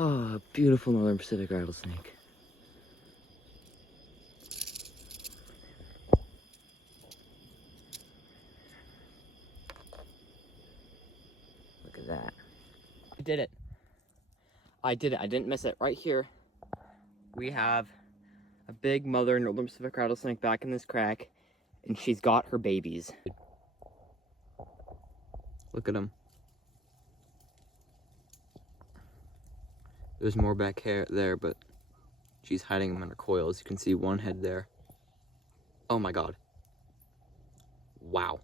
Oh, a beautiful northern Pacific rattlesnake. Look at that. I did it. I did it. I didn't miss it. Right here, we have a big mother northern Pacific rattlesnake back in this crack, and she's got her babies. Look at them. There's more back here there, but she's hiding them under coils. You can see one head there. Oh my god. Wow.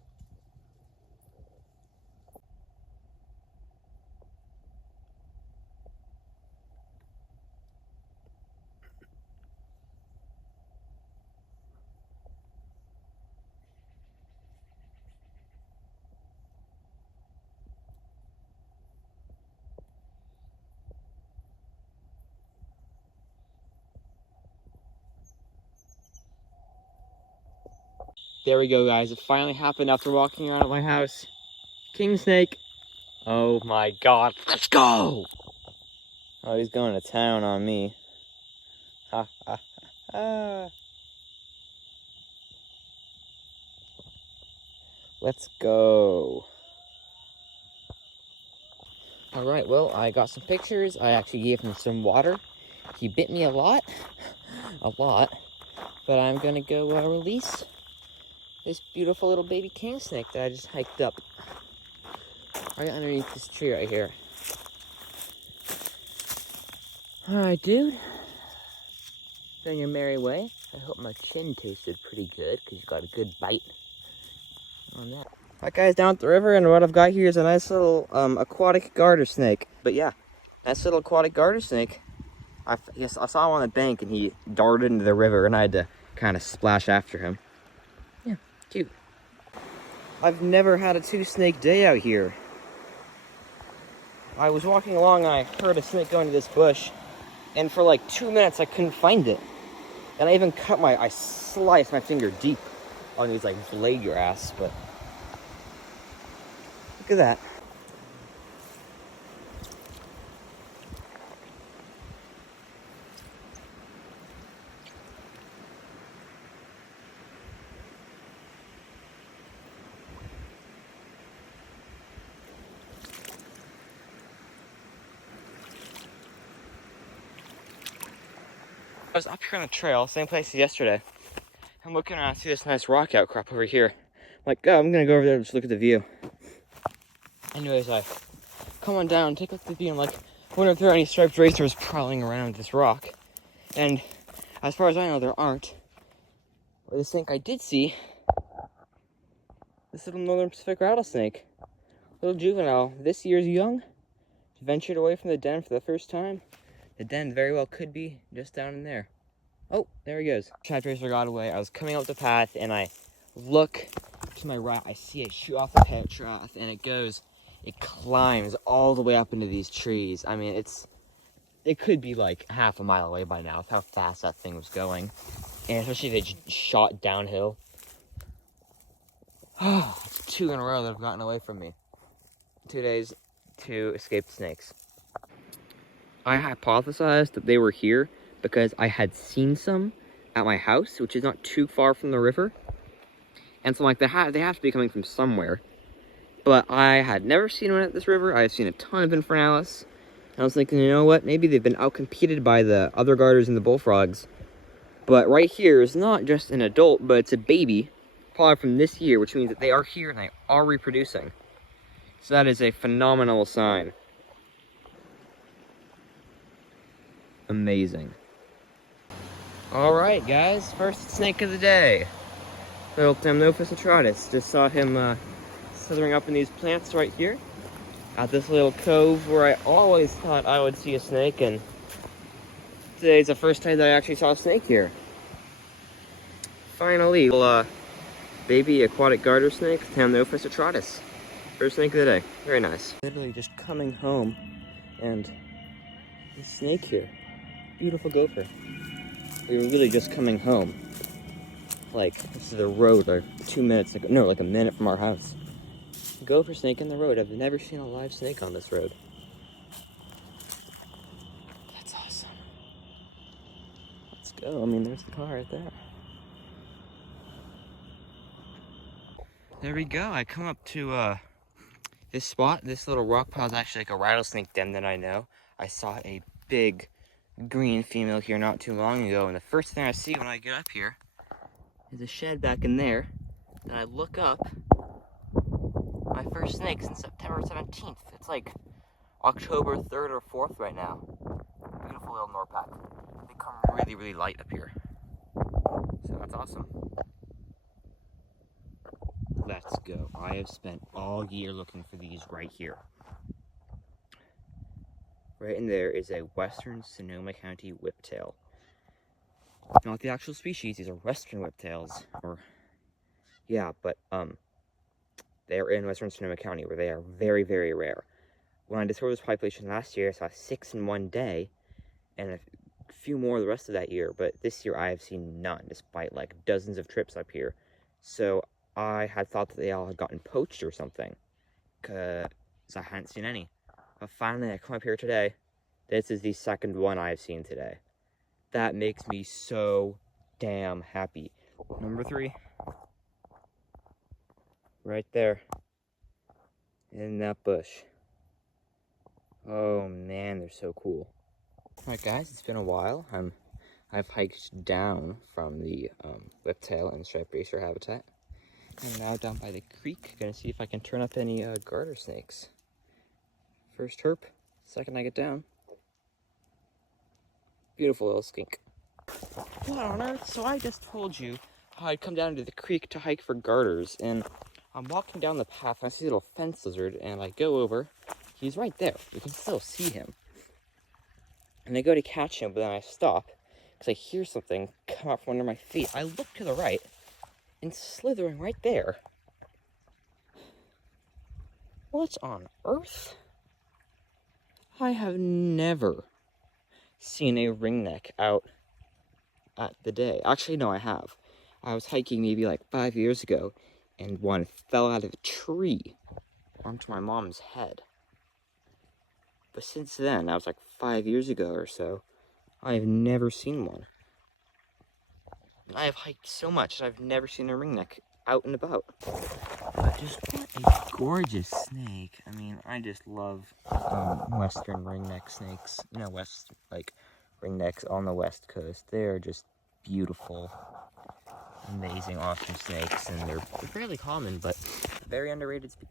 There we go, guys. It finally happened after walking around at my house. Kingsnake. Oh my god. Let's go! Oh, he's going to town on me. Ha ha ha. Let's go. Alright, well, I got some pictures. I actually gave him some water. He bit me a lot. But I'm gonna go release this beautiful little baby king snake that I just hiked up right underneath this tree right here. Alright, dude. Going your merry way. I hope my chin tasted pretty good, because you got a good bite on that. That guy's down at the river, and what I've got here is a nice little aquatic garter snake. But yeah, nice little aquatic garter snake. I saw him on the bank, and he darted into the river, and I had to kind of splash after him. Yeah, cute. I've never had a two-snake day out here. I was walking along, and I heard a snake go into this bush, and for like 2 minutes, I couldn't find it. And I sliced my finger deep on these like blade grass, but look at that. I was up here on the trail, same place as yesterday. I'm looking around, I see this nice rock outcrop over here. I'm like, oh, I'm gonna go over there and just look at the view. Anyways, I come on down, take a look at the view, and I'm like, I wonder if there are any striped racers prowling around this rock. And as far as I know, there aren't. But this snake I did see, this little northern Pacific rattlesnake, little juvenile, this year's young, ventured away from the den for the first time. The den very well could be just down in there. Oh, there he goes. Striped racer got away. I was coming up the path, and I look to my right. I see it shoot off the path, and it climbs all the way up into these trees. I mean, it could be like half a mile away by now with how fast that thing was going. And especially if it shot downhill. Oh, it's 2 in a row that have gotten away from me. 2 days, 2 escaped snakes. I hypothesized that they were here because I had seen some at my house, which is not too far from the river. And so I'm like, they have to be coming from somewhere. But I had never seen one at this river. I've seen a ton of Infernalis. And I was thinking, you know what? Maybe they've been outcompeted by the other garters and the bullfrogs. But right here is not just an adult, but it's a baby, probably from this year, which means that they are here and they are reproducing. So that is a phenomenal sign. Amazing. Alright, guys, first snake of the day. Little Thamnophis atratus. Just saw him slithering up in these plants right here. At this little cove where I always thought I would see a snake, and today's the first time that I actually saw a snake here. Finally, little baby aquatic garter snake, Thamnophis atratus. First snake of the day. Very nice. Literally just coming home, and a snake here. Beautiful gopher. We were really just coming home. Like, this is the road, like 2 minutes, like a minute from our house. Gopher snake in the road. I've never seen a live snake on this road. go. I mean, there's the car right there. There we go. I come up to this spot. This little rock pile is actually like a rattlesnake den that I know. I saw a big green female here not too long ago, and the first thing I see when I get up here is a shed back in there. And I look up, my first snake since September 17th. It's like October 3rd or 4th right now. Beautiful little Norpac. They become really, really light up here. So that's awesome. Let's go. I have spent all year looking for these right here. Right in there is a Western Sonoma County whiptail. Not the actual species, these are Western whiptails. Or, yeah, but they're in Western Sonoma County where they are very, very rare. When I discovered this population last year, I saw 6 in one day, and a few more the rest of that year, but this year I have seen none, despite like dozens of trips up here. So I had thought that they all had gotten poached or something, because I hadn't seen any. But finally, I come up here today. This is the second one I've seen today. That makes me so damn happy. Number 3. Right there. In that bush. Oh man, they're so cool. Alright guys, it's been a while. I've hiked down from the whiptail and striped racer habitat. I'm now down by the creek, gonna see if I can turn up any garter snakes. First herp, second I get down. Beautiful little skink. What on earth? So I just told you how I'd come down to the creek to hike for garters, and I'm walking down the path and I see a little fence lizard, and I go over. He's right there. You can still see him. And I go to catch him, but then I stop because I hear something come up from under my feet. I look to the right, and slithering right there. What on earth? I have never seen a ringneck out at the day. Actually, no, I have. I was hiking maybe like 5 years ago, and one fell out of a tree onto my mom's head. But since then, that was like 5 years ago or so, I have never seen one. I have hiked so much that I've never seen a ringneck out and about. But just what a gorgeous snake. I mean, I just love western ringneck snakes. You know, like ringnecks on the west coast. They are just beautiful, amazing, awesome snakes, and they're fairly common, but very underrated species.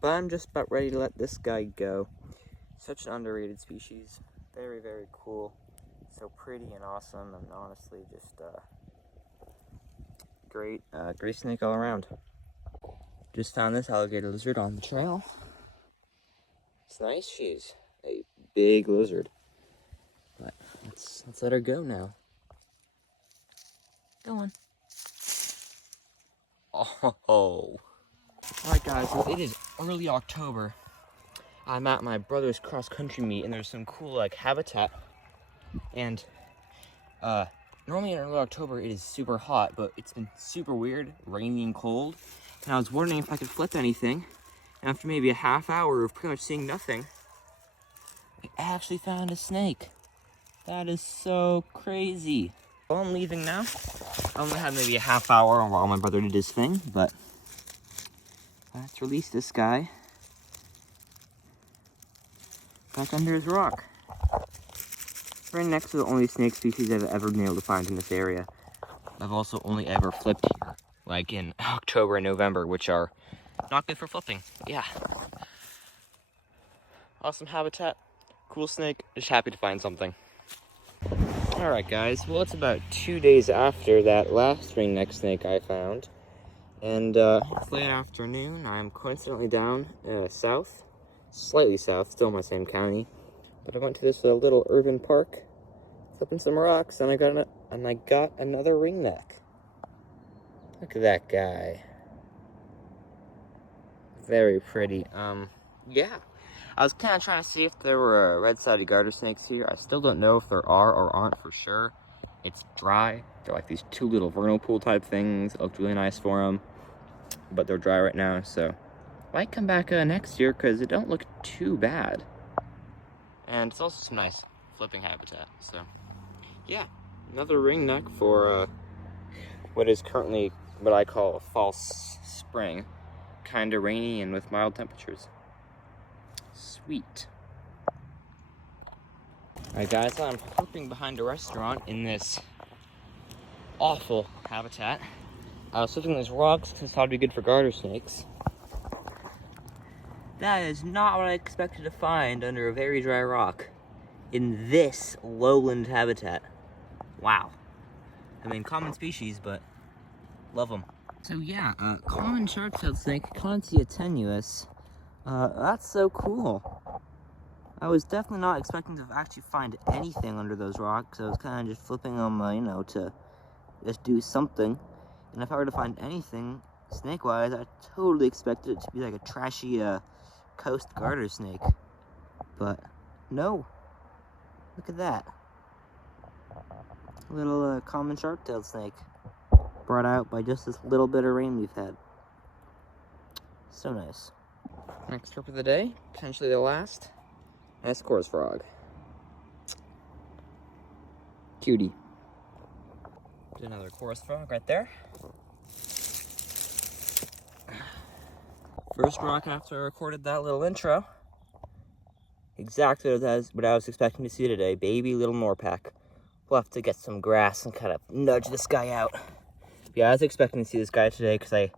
But I'm just about ready to let this guy go. Such an underrated species. Very, very cool. So pretty and awesome, and honestly just great snake all around. Just found this alligator lizard on the trail. It's nice. She's a big lizard. But let's let her go now. Go on. Oh. Alright guys, well it is early October. I'm at my brother's cross-country meet, and there's some cool like habitat. And normally in early October it is super hot, but it's been super weird, rainy and cold. And I was wondering if I could flip anything. And after maybe a half hour of pretty much seeing nothing, I actually found a snake. That is so crazy. Well, I'm leaving now. I only had maybe a half hour while my brother did his thing, but let's release this guy back under his rock. Ringnecks are the only snake species I've ever been able to find in this area. I've also only ever flipped here, like in October and November, which are not good for flipping. Yeah. Awesome habitat, cool snake, just happy to find something. Alright guys, well it's about 2 days after that last ringneck snake I found. And it's late afternoon. I'm coincidentally down south, slightly south, still in my same county. But I went to this little urban park, flipping some rocks, and I got another ringneck. Look at that guy. Very pretty. Yeah. I was kind of trying to see if there were red-sided garter snakes here. I still don't know if there are or aren't for sure. It's dry. They're like these 2 little vernal pool type things. It looked really nice for them, but they're dry right now, so Might come back next year because it don't look too bad. And it's also some nice flipping habitat. So, yeah, another ringneck for what is currently what I call a false spring. Kind of rainy and with mild temperatures. Sweet. Alright guys, I'm herping behind a restaurant in this awful habitat. I was flipping these rocks because I thought it'd be good for garter snakes. That is not what I expected to find under a very dry rock in this lowland habitat. Wow. I mean, common species, but love them. So yeah, common sharp-tailed snake, Contia tenuis. That's so cool. I was definitely not expecting to actually find anything under those rocks. I was kind of just flipping them, you know, to just do something. And if I were to find anything snake-wise, I totally expected it to be like a trashy coast garter snake. But no. Look at that. Little common sharp-tailed snake. Brought out by just this little bit of rain we've had. So nice. Next trip of the day, potentially the last. Nice chorus frog. Cutie. There's another chorus frog right there. First rock after I recorded that little intro. Exactly what I was expecting to see today. Baby little Norpack. We'll have to get some grass and kind of nudge this guy out. Yeah, I was expecting to see this guy today because I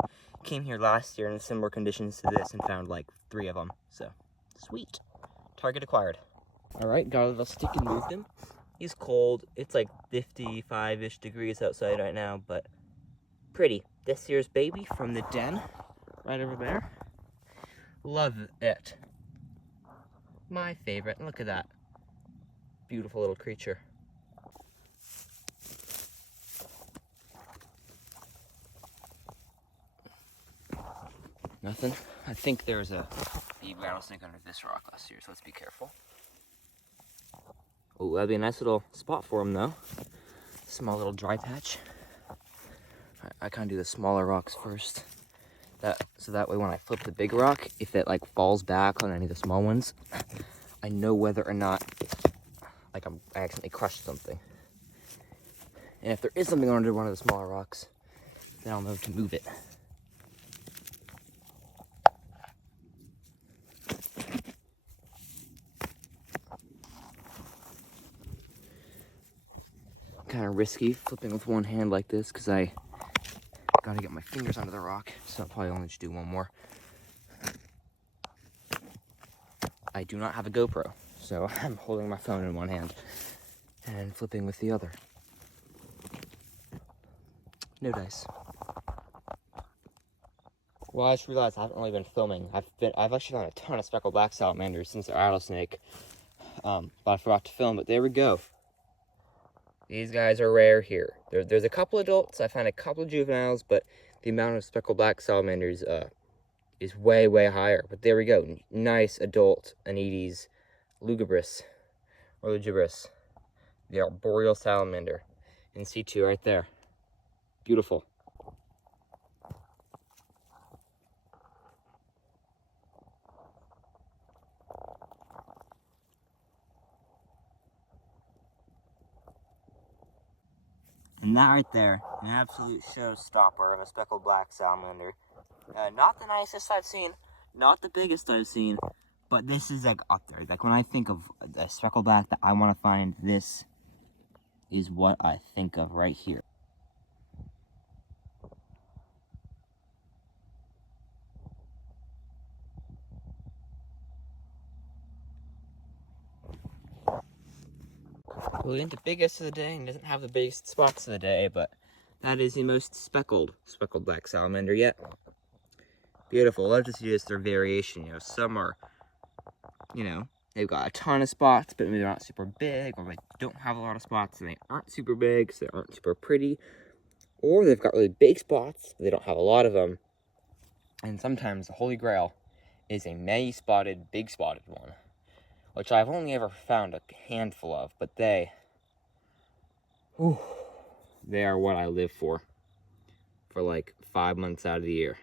came here last year in similar conditions to this and found like 3 of them. So, sweet. Target acquired. Alright, got a little stick and moved him. He's cold. It's like 55-ish degrees outside right now, but pretty. This year's baby from the den, right over there. Love it. My favorite. Look at that. Beautiful little creature. Nothing. I think there's a baby rattlesnake under this rock last year, so let's be careful. Oh, that'd be a nice little spot for him, though. Small little dry patch. I kind of do the smaller rocks first. So that way when I flip the big rock, if it like falls back on any of the small ones, I know whether or not like I accidentally crushed something. And if there is something under one of the smaller rocks, then I'll know to move it. Kind of risky flipping with one hand like this because I gotta get my fingers under the rock, so I'll probably only just do one more. I do not have a GoPro, so I'm holding my phone in one hand and flipping with the other. No dice. Well, I just realized I haven't really been filming. I've actually found a ton of speckled black salamanders since the rattlesnake, but I forgot to film. But there we go. These guys are rare here. There's a couple adults. I found a couple of juveniles, but the amount of speckled black salamanders is way, way higher. But there we go. Nice adult Aedes lugubris, or lugubris, the arboreal salamander in situ right there. Beautiful. And that right there, an absolute showstopper of a speckled black salamander. Not the nicest I've seen, not the biggest I've seen, but this is like up there. Like when I think of a speckled black that I want to find, this is what I think of right here. Well, it ain't the biggest of the day and doesn't have the biggest spots of the day, but that is the most speckled black salamander yet. Beautiful. Love to see just their variation. You know, some are, you know, they've got a ton of spots, but maybe they're not super big, or they don't have a lot of spots and they aren't super big, so they aren't super pretty. Or they've got really big spots, but they don't have a lot of them. And sometimes the holy grail is a many spotted, big spotted one, which I've only ever found a handful of, but they are what I live for like 5 months out of the year.